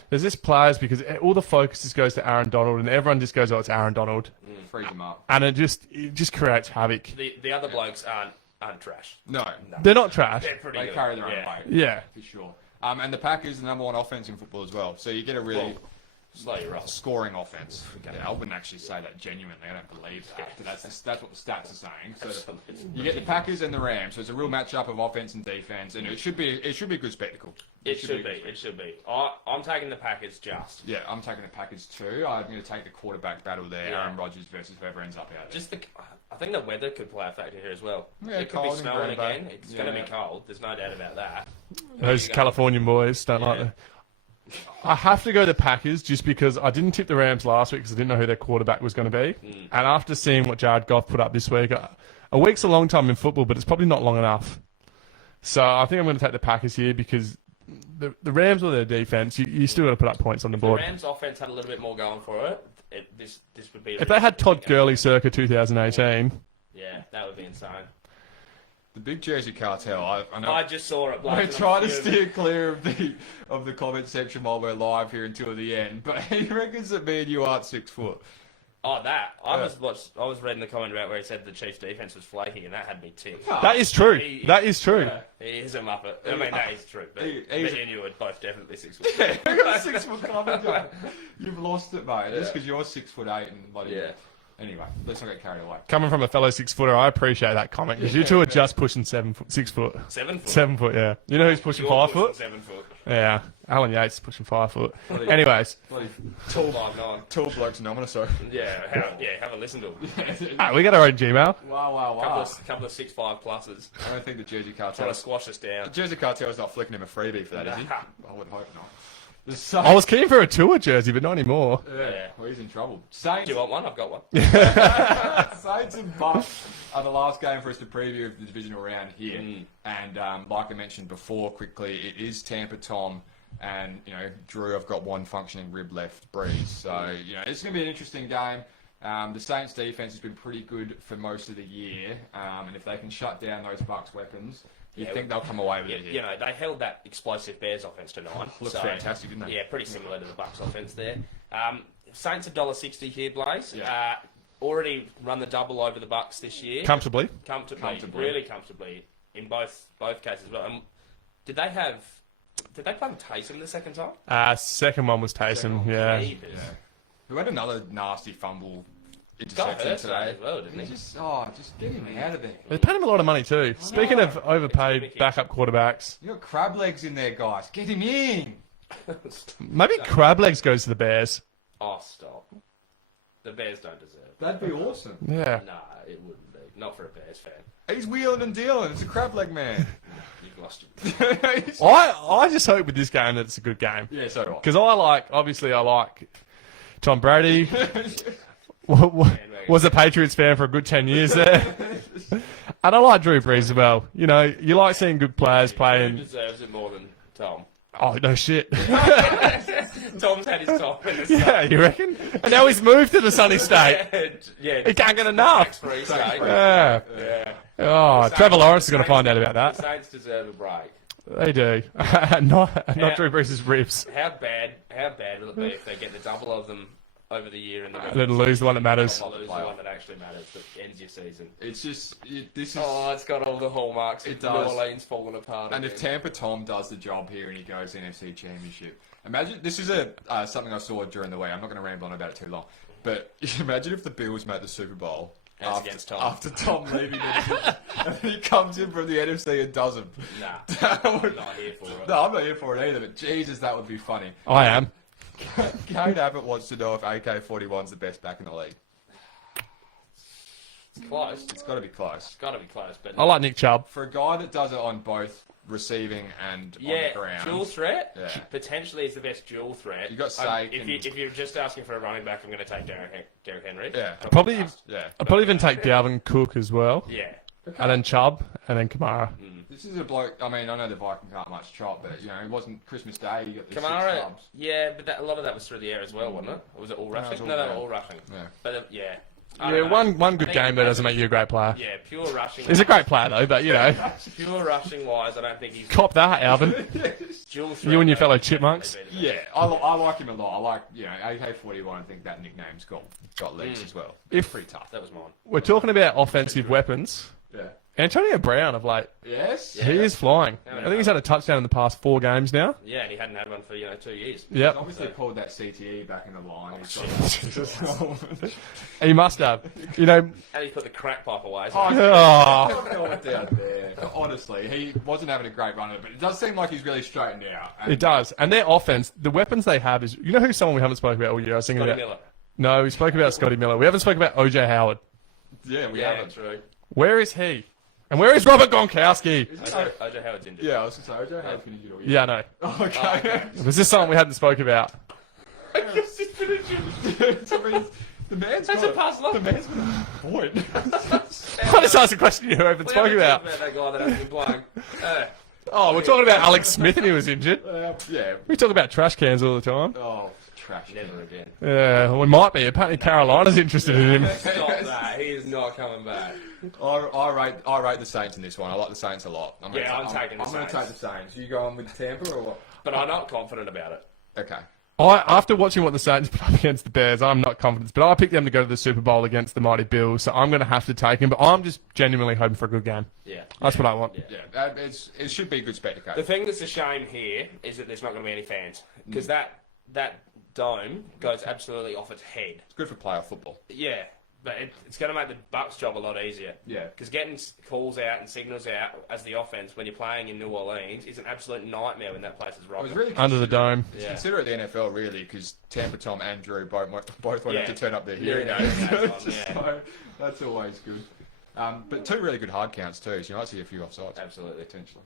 There's this players because all the focus just goes to Aaron Donald and everyone just goes, it's Aaron Donald. Freeze him up. And it just creates havoc. The other blokes aren't trash. No. They're not trash. They're pretty good. They carry their own weight. Yeah. For sure. And the Packers are the number 1 offense in football as well. So you get a really scoring offense. I wouldn't actually say that genuinely. I don't believe that. But that's what the stats are saying. So you get the Packers and the Rams. So it's a real matchup of offense and defense, and it should be a good spectacle. It should be. I'm taking the Packers just. Yeah, I'm taking the Packers too. I'm going to take the quarterback battle there, Aaron Rodgers versus whoever ends up out there. I think the weather could play a factor here as well. Yeah, it could be snowing again. It's going to be cold. There's no doubt about that. Those Californian boys don't like that. I have to go to Packers just because I didn't tip the Rams last week because I didn't know who their quarterback was going to be. And after seeing what Jared Goff put up this week, a week's a long time in football, but it's probably not long enough. So I think I'm going to take the Packers here because the Rams with their defense, you still got to put up points on the board. The Rams offense had a little bit more going for it. This would be. If they had Todd Gurley circa 2018. Yeah, that would be insane. The big Jersey cartel. I know. I just saw it. We're trying to steer clear of the comment section while we're live here until the end. But he reckons that me and you aren't 6 foot. Oh, that I was reading the comment about where he said the Chiefs' defense was flaky, and that had me ticked. That is true. That is true. He is a muppet. I mean, that is true. But me and you are both definitely 6 foot. Yeah, you got 6 foot comment. You've lost it, mate. Just because you're 6'8" and bloody. Yeah. Anyway, let's not get carried away. Coming from a fellow 6-footer, I appreciate that comment because you two are just pushing 6 foot. 7 foot. 7 foot, yeah. You know who's pushing 5 foot? 7 foot. Yeah, Alan Yates is pushing 5 foot. Anyways, tall 5'9". Tall blokes nominal, sorry. Yeah, have a listen to him. we got our own Gmail. Wow. Couple of 6'5" pluses. I don't think the Jersey cartel Trying to squash us down. The Jersey cartel's not flicking him a freebie for that, is he? I would hope not. I was keen for a tour jersey, but not anymore. Yeah. Well, he's in trouble. Saints. Do you want one? I've got one. Saints and Bucks are the last game for us to preview the divisional round here. And like I mentioned before, quickly, it is Tampa Tom and Drew. I've got one functioning rib left, Breeze. So it's going to be an interesting game. The Saints defense has been pretty good for most of the year, and if they can shut down those Bucks weapons. You think they'll come away with it here? They held that explosive Bears offense tonight. Looks fantastic, didn't they? Yeah, pretty similar to the Bucks offense there. Saints $1.60 here, Blaze. Yeah. Already run the double over the Bucks this year. Comfortably. Really comfortably in both cases. Well, did they play Taysom the second time? Second one was Taysom, yeah. Who had another nasty fumble interception today. As well, didn't he? Just get him out of there. They paid him a lot of money too. Speaking of overpaid backup quarterbacks, You got crab legs in there, guys. Get him in. maybe Crab Legs goes to the Bears. Oh, stop. The Bears don't deserve it. That'd be awesome. Yeah. Nah, it wouldn't be. Not for a Bears fan. He's wheeling and dealing. It's a crab leg man. You've lost your... I just hope with this game that it's a good game. Yeah, so do I. Because I like Tom Brady. Was a Patriots fan for a good 10 years there. And I like Drew Brees as well. You like seeing good players playing. Who deserves it more than Tom? Oh, no shit. Tom's had his top in the sun. Yeah, you reckon? And now he's moved to the sunny state. Yeah. He can't get enough. Tax-free state. Yeah. Yeah. Oh, Trevor Lawrence is going to find out about The that. Saints deserve a break. They do. Not Drew Brees' ribs. How bad will it be if they get the double of them over the year and Then lose the one that matters. lose the one that actually matters, that ends your season? It's just this is. Oh, it's got all the hallmarks. It of does. New Orleans falling apart. And if again. Tampa Tom does the job here and he goes NFC Championship, imagine this is something I saw during the week. I'm not going to ramble on about it too long, but imagine if the Bills make the Super Bowl Against Tom. after Tom leaving, and he comes in from the NFC and doesn't. Nah, That I'm would- not here for it. No, I'm not here for it either. But Jesus, that would be funny. I am. Kate Abbott wants to know if AK-41's the best back in the league. It's close. It's got to be close. It's got to be close, but I like Nick Chubb. For a guy that does it on both receiving and on the ground. dual threat. Yeah. Potentially is the best dual threat. You got I'm- Sake and- if you're just asking for a running back, I'm going to take Derrick Henry. Yeah. Probably, Yeah. I'd probably even take Dalvin Cook as well, Yeah. and then Chubb, and then Kamara. This is a bloke. I mean, I know the Vikings aren't much chop, but it wasn't Christmas Day. You got the 6 Kamara, clubs. yeah, but a lot of that was through the air as well, wasn't it? Or was it all it was rushing? all No, they were ground. all rushing. Yeah. But yeah. Yeah, one good game though doesn't make you a great player. Yeah, pure rushing. He's a great player though, but Pure rushing wise, I don't think he's cop that, Alvin. dual threat. You and your though, fellow would chipmunks. definitely be the best. Yeah, I like him a lot. I like AK-41. I think that nickname's got legs as well. If- Pretty tough. That was mine. We're talking about offensive weapons. Yeah. Antonio Brown of late, Yes. he is flying. I think he's had a touchdown in the past 4 games now. Yeah, and he hadn't had one for 2 years. Yep, Obviously pulled that CTE back in the line. He's got- he must have. And he put the crack pipe away. So Oh, down there. Honestly, he wasn't having a great run of it, but it does seem like he's really straightened out. And it does. And their offense, the weapons they have is, you know who's someone we haven't spoken about all year? I was thinking Scotty about. Miller. No, we spoke about Scotty Miller. We haven't spoken about OJ Howard. Yeah, we Yeah, haven't. true. Where is he? And where is Robert Gronkowski? OJ Howard's injured. Yeah, I was going to say, OJ Howard's going to get all Yeah, I know. Okay. Was this something we hadn't spoke about? I mean, the man's That's got a puzzler. The man's got a point. I just asked a question you haven't We spoken haven't about. talked that guy that hasn't been playing. Oh, we're talking about Alex Smith and he was injured. Yeah. We talk about trash cans all the time. Oh, trash. Never again. Yeah, well, it might be. Apparently Carolina's interested in him. Stop that. He is not coming back. I rate the Saints in this one. I like the Saints a lot. I'm Yeah, I'm taking the I'm going to Saints. take the Saints. You going with Tampa or what? But I'm not confident about it. Okay. After watching what the Saints put up against the Bears, I'm not confident. But I picked them to go to the Super Bowl against the mighty Bills, so I'm going to have to take him. But I'm just genuinely hoping for a good game. Yeah. That's what I want. Yeah, it should be a good spectacle. The thing that's a shame here is that there's not going to be any fans. Because that dome goes absolutely off its head. It's good for playoff football. Yeah. But it's going to make the Bucks' job a lot easier. Yeah. Because getting calls out and signals out as the offense when you're playing in New Orleans is an absolute nightmare when that place is It rocking. was really Under the dome. Yeah. Consider it the NFL really, because Tampa, Tom, and Drew both wanted Yeah. to turn up their Yeah, hearing yeah, aids. yeah. So that's always good. But 2 really good hard counts too, so you might see a few offsides. Absolutely. Potentially.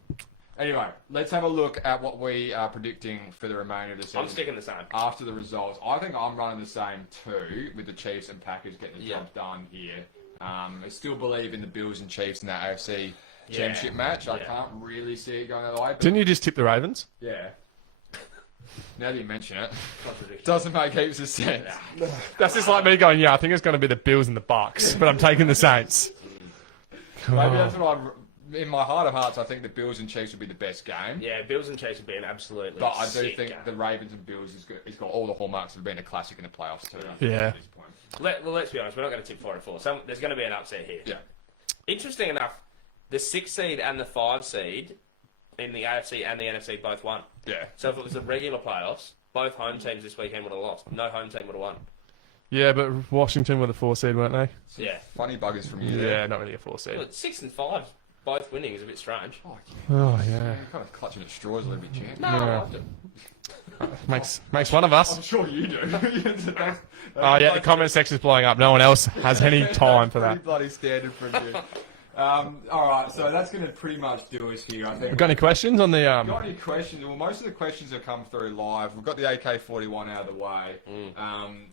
Anyway, let's have a look at what we are predicting for the remainder of the season. I'm sticking the same. After the results, I think I'm running the same too, with the Chiefs and Packers getting the Yeah. job done here. I still believe in the Bills and Chiefs in that AFC Championship match. I Yeah. can't really see it going that way. But Didn't you just tip the Ravens? yeah. Now that you mention it, Contradiction. doesn't make heaps of sense. That's just like me going, yeah, I think it's going to be the Bills and the Bucks, but I'm taking the Saints. Maybe that's what I'm. In my heart of hearts, I think the Bills and Chiefs would be the best game. Yeah, Bills and Chiefs would be an absolutely But I do sick think game. the Ravens and Bills has got all the hallmarks of being a classic in the playoffs too. Yeah. At this point. Let's be honest, we're not going to tip 4-4. There's going to be an upset here. Yeah. Interesting enough, the 6 seed and the 5 seed in the AFC and the NFC both won. Yeah. So if it was the regular playoffs, both home teams this weekend would have lost. No home team would have won. Yeah, but Washington were the 4 seed, weren't they? Yeah. Funny buggers from you. Yeah, there. not really a 4 seed. Well, 6 and 5 both winning is a bit strange. Oh, Oh, yeah. you're kind of clutching at straws a little bit, champ. No, I Yeah. liked it. Makes one of us. I'm sure you do. Oh, yeah, the comment section's blowing up. No one else has any time for Pretty that. bloody standard for you. All right, so that's going to pretty much do us here. I think. Got any questions on the... Got any questions? Well, most of the questions have come through live. We've got the AK-41 out of the way.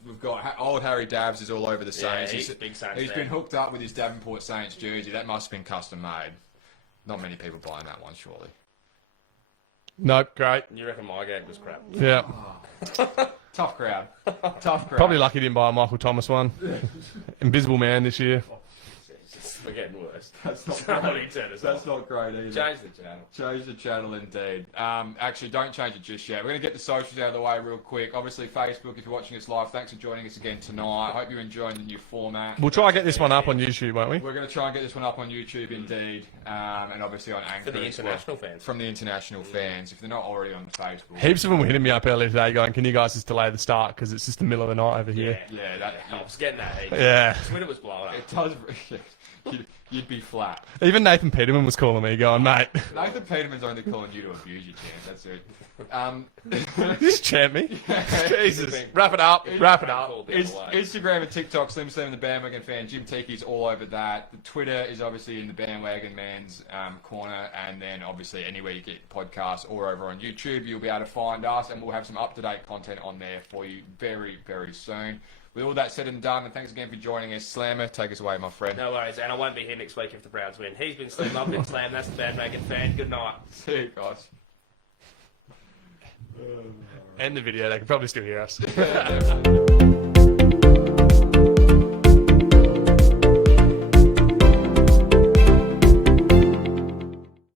We've got old Harry Dabbs is all over the Yeah, Saints. he's a big Saints He's fan. been hooked up with his Davenport Saints jersey. That must have been custom made. Not many people buying that one, surely. Nope, great. You reckon my gag was crap? Yeah. Tough crowd. Tough crowd. Probably lucky he didn't buy a Michael Thomas one. Invisible Man this year. We're getting worse. That's not Somebody great. turn us That's off. not great either. Change the channel. Change the channel indeed. Actually, don't change it just yet. We're going to get the socials out of the way real quick. Obviously, Facebook, if you're watching us live, thanks for joining us again tonight. I hope you're enjoying the new format. We'll try and get this one up on YouTube, won't we? We're going to try and get this one up on YouTube indeed, and obviously on Anchor. For the as well. international fans. From the international fans, if they're not already on Facebook. Heaps of them were hitting me up earlier today going, can you guys just delay the start because it's just the middle of the night over here. Yeah, that helps. Getting that heat. Yeah. Twitter was blowing up. It does. You'd be flat. Even Nathan Peterman was calling me going, mate, Nathan Peterman's only calling you to abuse your chance. That's it. just chant me. Jesus. Wrap it up. Wrap it up. Instagram and TikTok, Slim Slim and the Bandwagon fan. Jim Tiki's all over that. The Twitter is obviously in the Bandwagon man's corner, and then obviously anywhere you get podcasts or over on YouTube, you'll be able to find us, and we'll have some up-to-date content on there for you very, very soon. With all that said and done, and thanks again for joining us, Slammer, take us away, my friend. No worries, and I won't be here next week if the Browns win. He's been Slim, I've been Slam, that's the Bandwagon fan. Good night. See you guys. End the video, they can probably still hear us.